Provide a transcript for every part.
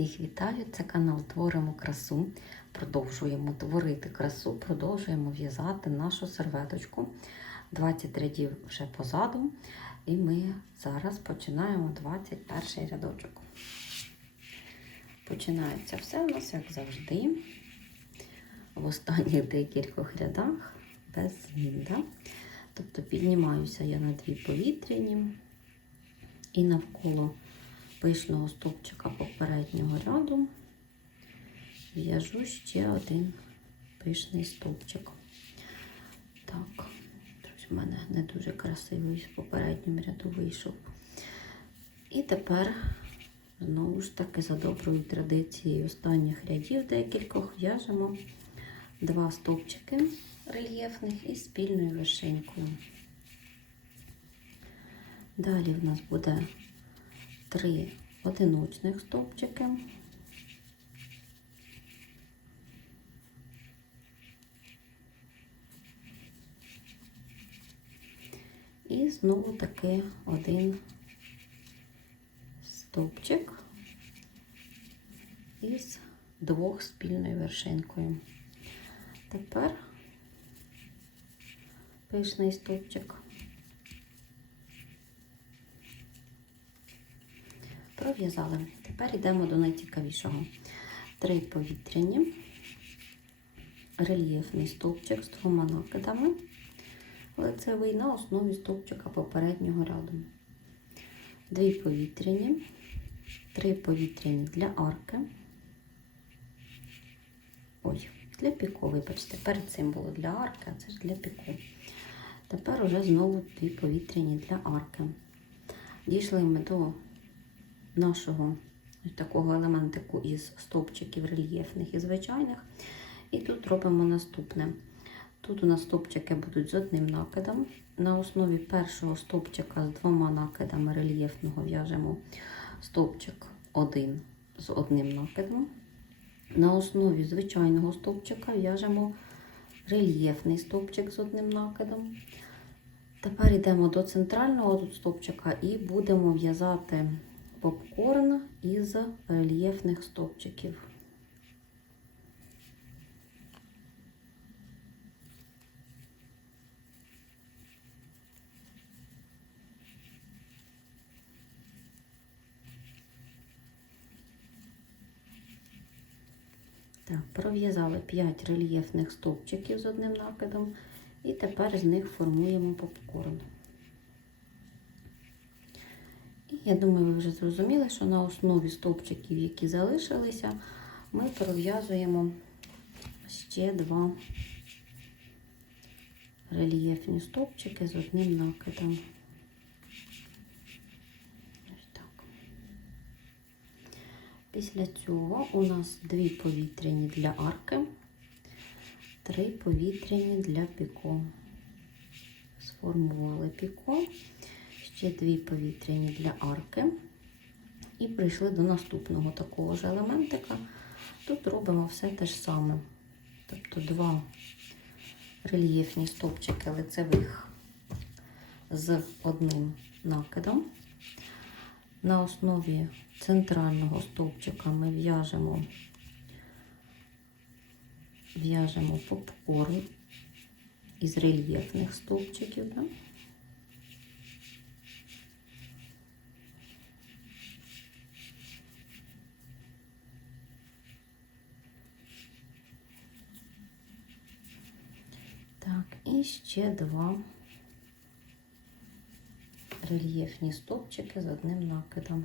Всіх вітаю! Це канал Творимо красу. Продовжуємо творити красу, продовжуємо в'язати нашу серветочку. 23 дів вже позаду. І ми зараз починаємо 21 рядочок. Починається все у нас, як завжди, в останніх декількох рядах без змін. Да? Тобто піднімаюся я на дві повітряні і навколо пишного стовпчика попереднього ряду в'яжу ще один пишний стовпчик. Так, в мене не дуже красивий в попередньому ряду вийшов. І тепер, знову ж таки, за доброю традицією останніх рядів декількох в'яжемо два стовпчики рельєфних із спільною вершинкою. Далі в нас буде три одиночних стовпчики. І знову таки один стовпчик із двох спільною вершинкою. Тепер пишний стовпчик. Пров'язали. Тепер йдемо до найцікавішого. Три повітряні, рельєфний стовпчик з двома накидами, лицевий на основі стовпчика попереднього ряду. Дві повітряні, три повітряні для арки. Ой, для піку, вибачте, перед цим було для арки, а це ж для піку. Тепер уже знову дві повітряні для арки. Дійшли ми до нашого такого елементику із стовпчиків рельєфних і звичайних. І тут робимо наступне. Тут у нас стовпчики будуть з одним накидом. На основі першого стовпчика з двома накидами рельєфного в'яжемо стовпчик один з одним накидом. На основі звичайного стовпчика в'яжемо рельєфний стовпчик з одним накидом. Тепер йдемо до центрального стовпчика і будемо в'язати попкорн із рельєфних стовпчиків. Так, пров'язали 5 рельєфних стовпчиків з одним накидом, і тепер з них формуємо попкорн. І я думаю, ви вже зрозуміли, що на основі стовпчиків, які залишилися, ми пров'язуємо ще два рельєфні стовпчики з одним накидом. Після цього у нас дві повітряні для арки, три повітряні для піко. Сформували піко ще дві повітряні для арки. І прийшли до наступного такого ж елементика. Тут робимо все те ж саме. Тобто два рельєфні стовпчики лицевих з одним накидом. На основі центрального стовпчика ми в'яжемо в'яжемо попкорн із рельєфних стовпчиків. Да? Так, і ще два рельєфні стовпчики з одним накидом.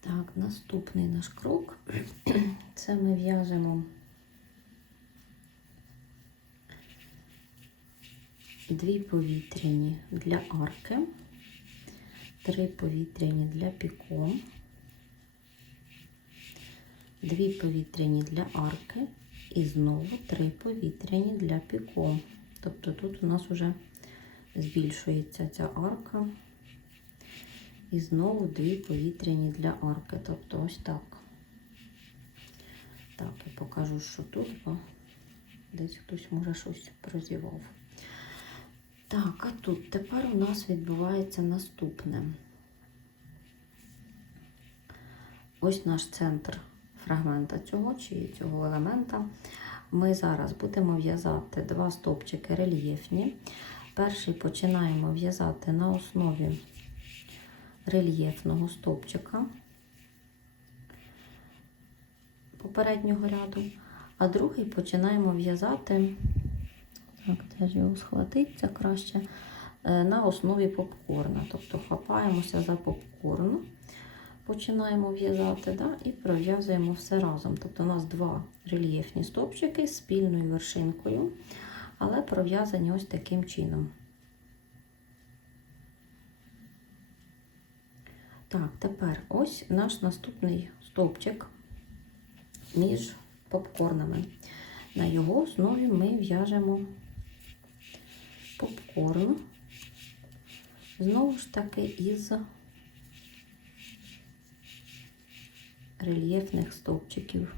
Так, наступний наш крок це ми в'яжемо дві повітряні для арки. Три повітряні для піко, дві повітряні для арки і знову три повітряні для піко. Тобто тут у нас вже збільшується ця арка. І знову дві повітряні для арки. Тобто ось так. Так, я покажу, що тут, бо десь хтось може щось прозівав. Так, а тут тепер у нас відбувається наступне. Ось наш центр фрагмента цього чи цього елемента. Ми зараз будемо в'язати два стовпчики рельєфні. Перший починаємо в'язати на основі рельєфного стовпчика попереднього ряду, а другий починаємо в'язати, так, теж його схватиться краще, е, на основі попкорна. Тобто хапаємося за попкорн, починаємо в'язати да, і пров'язуємо все разом. Тобто у нас два рельєфні стовпчики з спільною вершинкою, але пров'язані ось таким чином. Так, тепер ось наш наступний стовпчик між попкорнами. На його основі ми в'яжемо попкорн. Знову ж таки із рельєфних стовпчиків.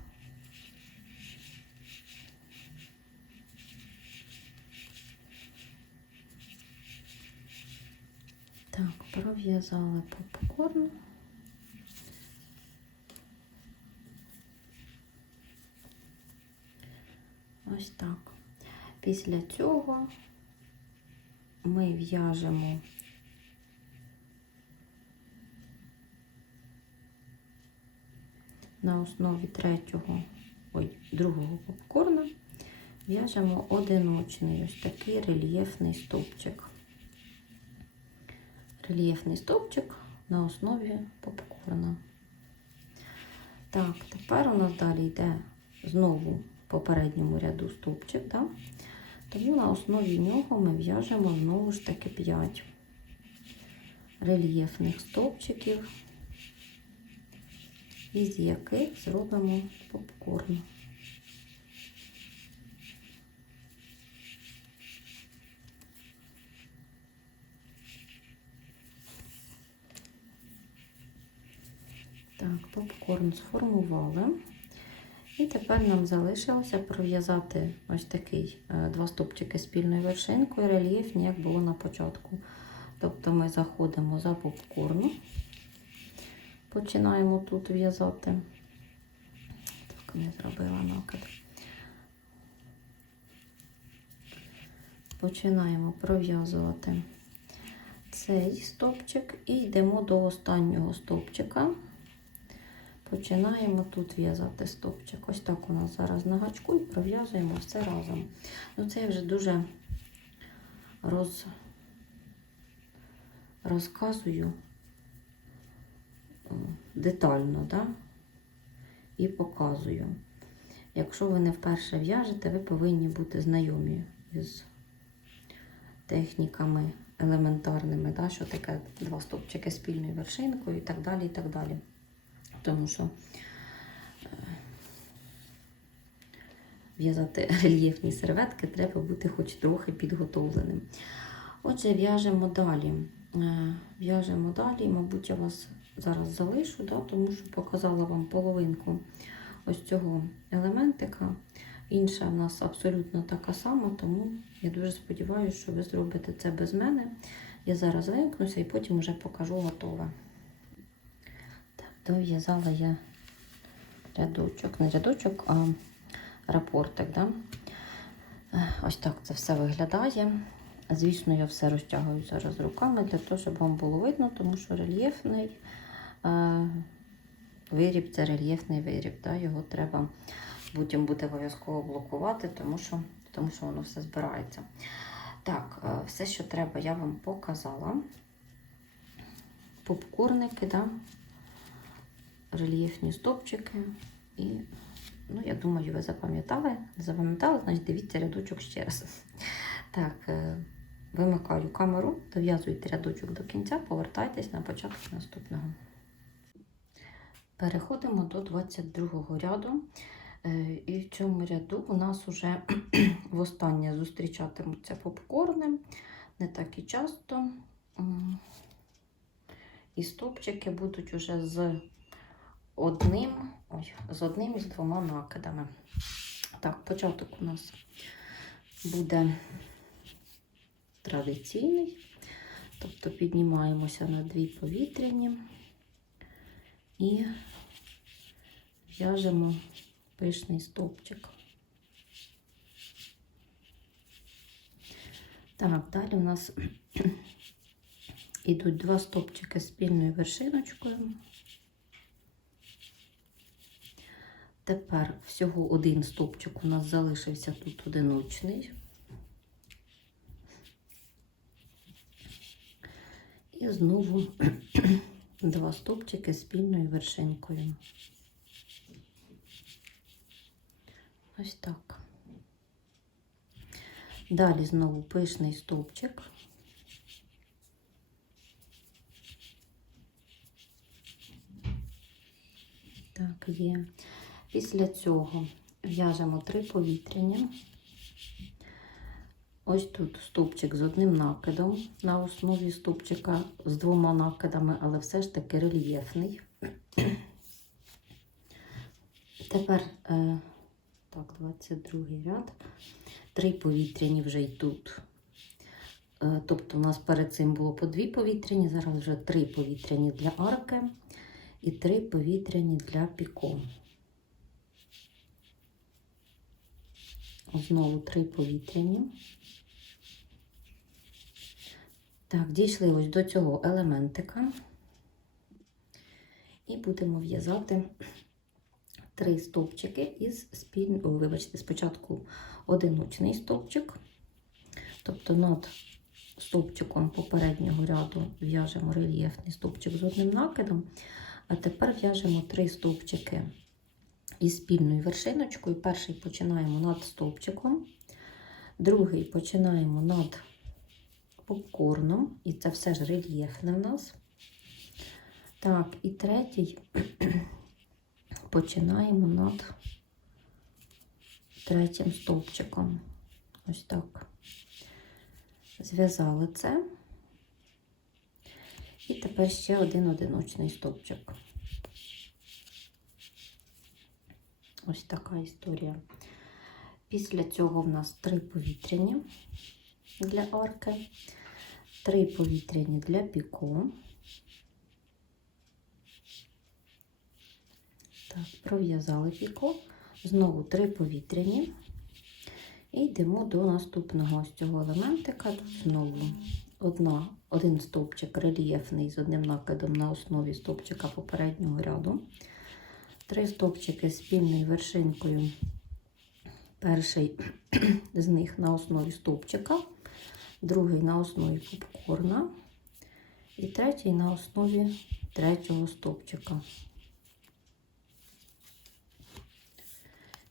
Так, пров'язали попкорн. Ось так. Після цього ми в'яжемо на основі третього, ой, другого попкорна, в'яжемо одиночний ось такий рельєфний стовпчик. Рельєфний стовпчик на основі попкорна. Так, тепер у нас далі йде знову попередньому ряду стовпчик, да? Тому на основі нього ми в'яжемо знову ж таки 5 рельєфних стовпчиків, із яких зробимо попкорн. Так, попкорн сформували. І тепер нам залишилося пров'язати ось такий е, два стопчики спільною вершинкою, рельєфні, як було на початку. Тобто ми заходимо за попкорну, починаємо тут в'язати. Так, не зробила накид. Починаємо пров'язувати цей стопчик і йдемо до останнього стопчика. Починаємо тут в'язати стовпчик. Ось так у нас зараз на гачку і пров'язуємо все разом. Ну, Це я вже дуже роз... розказую детально, да? і показую. Якщо ви не вперше в'яжете, ви повинні бути знайомі з техніками елементарними, да? що таке два стовпчики спільною вершинкою і так далі. і так далі тому що е, в'язати рельєфні серветки треба бути хоч трохи підготовленим. Отже, в'яжемо далі. Е, В'яжемо далі, мабуть, я вас зараз залишу, да, тому що показала вам половинку ось цього елементика. Інша в нас абсолютно така сама, тому я дуже сподіваюся, що ви зробите це без мене. Я зараз вимкнуся і потім вже покажу готове дов'язала я рядочок, не рядочок, а рапортик. Да? Ось так це все виглядає. Звісно, я все розтягую зараз руками для того, щоб вам було видно, тому що рельєфний виріб це рельєфний виріб. Да? Його треба потім буде обов'язково блокувати, тому що, тому що воно все збирається. Так, все, що треба, я вам показала. Попкорники, да? Рельєфні стопчики. І, ну, я думаю, ви запам'ятали. Запам'ятали, значить дивіться рядочок ще раз. Так, е, вимикаю камеру, дов'язуйте рядочок до кінця, повертайтесь на початок наступного. Переходимо до 22 ряду. Е, і в цьому ряду у нас вже востаннє зустрічатимуться попкорни, не так і часто. І стопчики будуть уже з одним, ой, з одним і з двома накидами. Так, початок у нас буде традиційний. Тобто піднімаємося на дві повітряні і в'яжемо пишний стовпчик. Так, далі у нас ідуть два стовпчики спільною вершиночкою. Тепер всього один стовпчик у нас залишився тут одиночний. І знову два стовпчики спільною вершинкою. Ось так. Далі знову пишний стовпчик. Так, є. Після цього в'яжемо три повітряні. Ось тут стовпчик з одним накидом на основі стовпчика з двома накидами, але все ж таки рельєфний. Тепер, е, так, 22 ряд, три повітряні вже й тут. Е, тобто у нас перед цим було по дві повітряні, зараз вже три повітряні для арки і три повітряні для піко. Знову три повітряні. Так, дійшли ось до цього елементика. І будемо в'язати три стовпчики із спільним, вибачте, спочатку одиночний стовпчик. Тобто над стовпчиком попереднього ряду в'яжемо рельєфний стовпчик з одним накидом. А тепер в'яжемо три стовпчики із спільною вершиночкою. Перший починаємо над стовпчиком, другий починаємо над попкорном, і це все ж рельєфне в нас. Так, і третій починаємо над третім стовпчиком. Ось так. Зв'язали це. І тепер ще один одиночний стовпчик. Ось така історія. Після цього в нас три повітряні для арки, три повітряні для піко. Так, пров'язали піко, знову три повітряні. І йдемо до наступного з цього елементика. Тут знову одна, один стовпчик рельєфний з одним накидом на основі стовпчика попереднього ряду. Три стовпчики з спільною вершинкою. Перший з них на основі стовпчика, другий на основі попкорна і третій на основі третього стовпчика.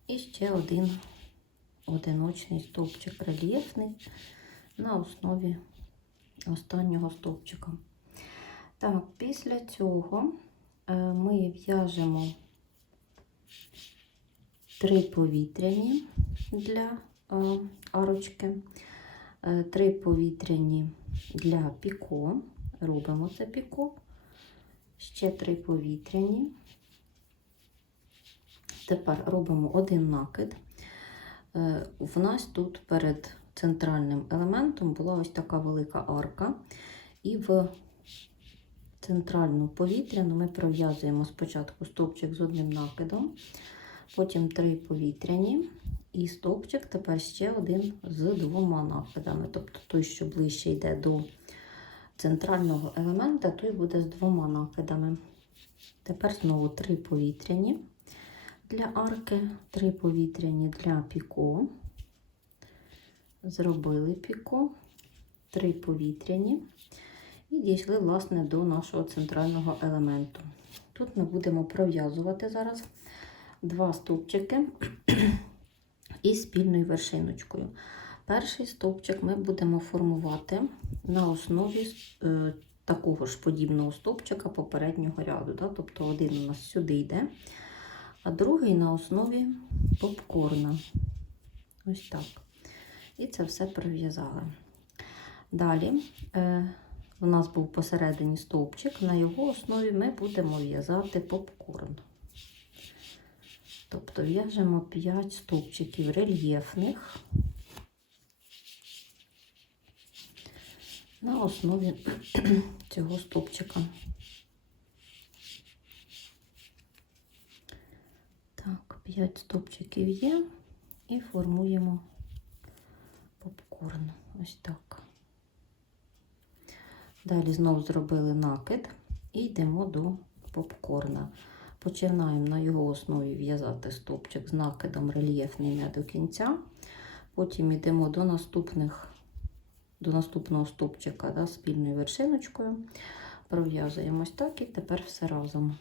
І ще один одиночний стовпчик рельєфний на основі останнього стовпчика. Так, після цього е, ми в'яжемо три повітряні для е, арочки, е, три повітряні для піко. Робимо це піко, ще три повітряні. Тепер робимо один накид. Е, В нас тут перед центральним елементом була ось така велика арка, і в центральну повітряну ми пров'язуємо спочатку стовпчик з одним накидом, потім три повітряні, і стовпчик тепер ще один з двома накидами. Тобто той, що ближче йде до центрального елемента, той буде з двома накидами. Тепер знову три повітряні для арки, три повітряні для піко. Зробили піко, три повітряні і дійшли, власне, до нашого центрального елементу. Тут ми будемо пров'язувати зараз два стовпчики із спільною вершиночкою. Перший стовпчик ми будемо формувати на основі е, такого ж подібного стовпчика попереднього ряду. Да? Тобто один у нас сюди йде, а другий на основі попкорна. Ось так. І це все пров'язали. Далі е, у нас був посередині стовпчик, на його основі ми будемо в'язати попкорн. Тобто в'яжемо 5 стовпчиків рельєфних. на основі цього стовпчика. Так, 5 стовпчиків є і формуємо попкорн. Ось так. Далі знову зробили накид і йдемо до попкорна. Починаємо на його основі в'язати стовпчик з накидом рельєфний не до кінця. Потім йдемо до наступних, до наступного стовпчика да, спільною вершиночкою. Пров'язуємо ось так і тепер все разом.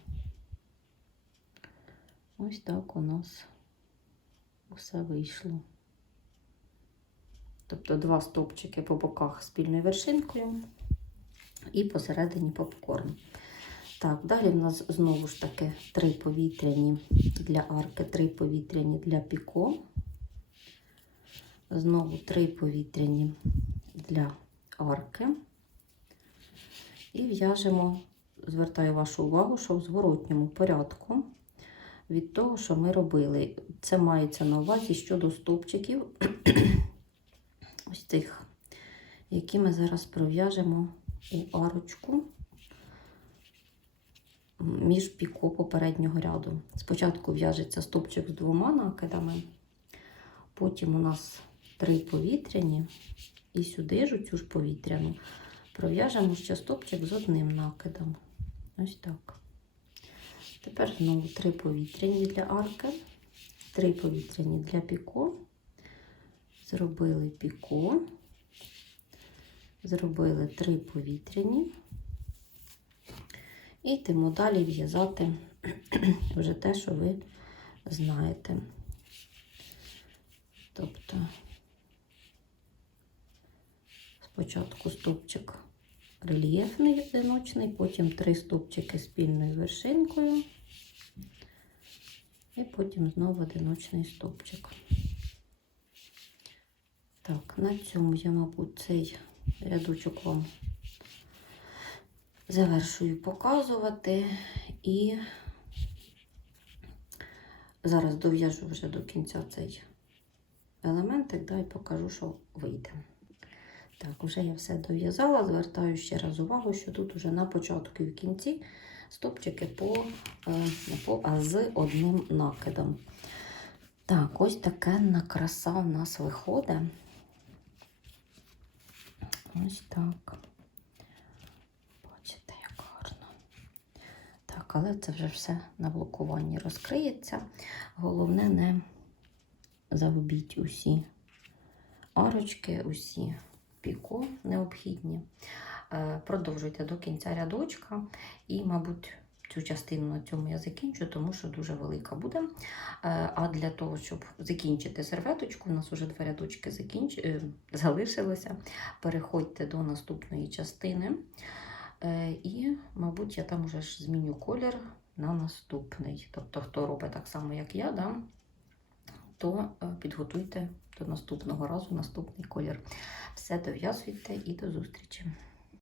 Ось так у нас все вийшло. Тобто два стовпчики по боках спільною вершинкою і посередині попкорн. Так, далі в нас знову ж таки три повітряні для арки, три повітряні для піко. Знову три повітряні для арки. І в'яжемо, звертаю вашу увагу, що в зворотньому порядку від того, що ми робили. Це мається на увазі щодо стовпчиків, ось тих, які ми зараз пров'яжемо у арочку між піко попереднього ряду. Спочатку в'яжеться стовпчик з двома накидами, потім у нас три повітряні, і сюди ж цю ж повітряну пров'яжемо ще стовпчик з одним накидом. Ось так. Тепер знову три повітряні для арки, три повітряні для піко. Зробили піко, зробили три повітряні. І йдемо далі в'язати вже те, що ви знаєте. Тобто спочатку стовпчик рельєфний одиночний, потім три стовпчики спільною вершинкою, і потім знову одиночний стовпчик. Так, на цьому я, мабуть, цей рядочок вам завершую показувати і зараз дов'яжу вже до кінця цей елементик, да, і покажу, що вийде. Так, вже я все дов'язала, звертаю ще раз увагу, що тут уже на початку і в кінці стопчики по, е, по, а з одним накидом. Так, ось така краса у нас виходить. Ось так. Бачите, як гарно. Так, але це вже все на блокуванні розкриється. Головне, не загубіть усі арочки, усі піко необхідні. Е, Продовжуйте до кінця рядочка і, мабуть, цю частину на цьому я закінчу, тому що дуже велика буде. Е, А для того, щоб закінчити серветочку, у нас вже два рядочки закінч... е, залишилося. Переходьте до наступної частини. Е, І, мабуть, я там вже ж зміню колір на наступний. Тобто, хто робить так само, як я, да, то підготуйте до наступного разу наступний колір. Все дов'язуйте і до зустрічі!